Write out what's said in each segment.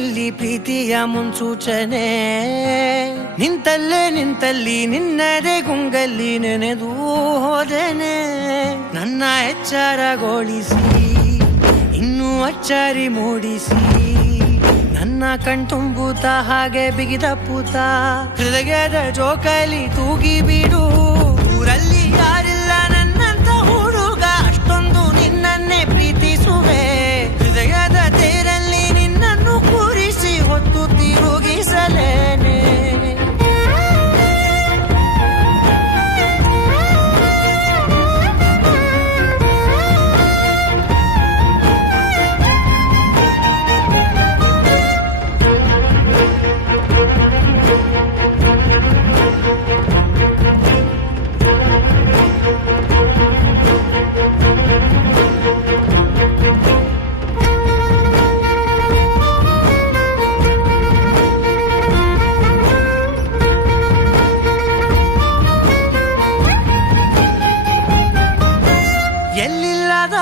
ಇಲ್ಲಿ ಪ್ರೀತಿಯ ಮುನ್ಸೂಚನೆ. ನಿಂತಲ್ಲಿ ನಿನ್ನದೇ ಗುಂಗಲ್ಲಿ ನೆನೆದು ಹೋದೆನೆ. ನನ್ನ ಎಚ್ಚರಗೊಳಿಸಿ ಇನ್ನೂ ಅಚ್ಚರಿ ಮೂಡಿಸಿ, ನನ್ನ ಕಣ್ತುಂಬುತ್ತ ಹಾಗೆ ಬಿಗಿದ ಪೂತ ಹೃದಯದ ಜೋಕಾಲಿ ತೂಗಿ ಬಿಡು. ಊರಲ್ಲಿ ಯಾರಿಲ್ಲ ನನ್ನಂತ ಹುಡುಗ, ಅಷ್ಟೊಂದು ನಿನ್ನನ್ನೇ ಪ್ರೀತಿಸುವೆ. ಹೃದಯದ ತೇರಲ್ಲಿ ನಿನ್ನನ್ನು ಕೂರಿಸಿ ಹೊತ್ತು ತಿರುಗಿಸಲೇನೆ. ಎಲ್ಲಿಲ್ಲದ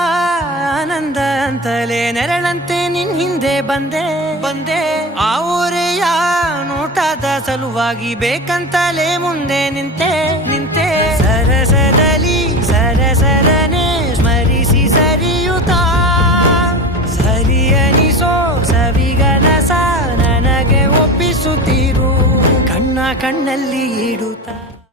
ಆನಂದ ಅಂತಲೇ ನೆರಳಂತೆ ನಿನ್ ಹಿಂದೆ ಬಂದೆ. ಆ ಊರೆಯ ನೋಟದ ಸಲುವಾಗಿ ಬೇಕಂತಲೇ ಮುಂದೆ ನಿಂತೆ. ಸರಸರನೆ ಸ್ಮರಿಸಿ ಸರಿಯುತ್ತಾ, ಸರಿಯನಿಸೋ ಸವಿಗನಸ ನನಗೆ ಒಪ್ಪಿಸುತ್ತೀರು. ಕಣ್ಣಲ್ಲಿ ಇಡುತ್ತಾ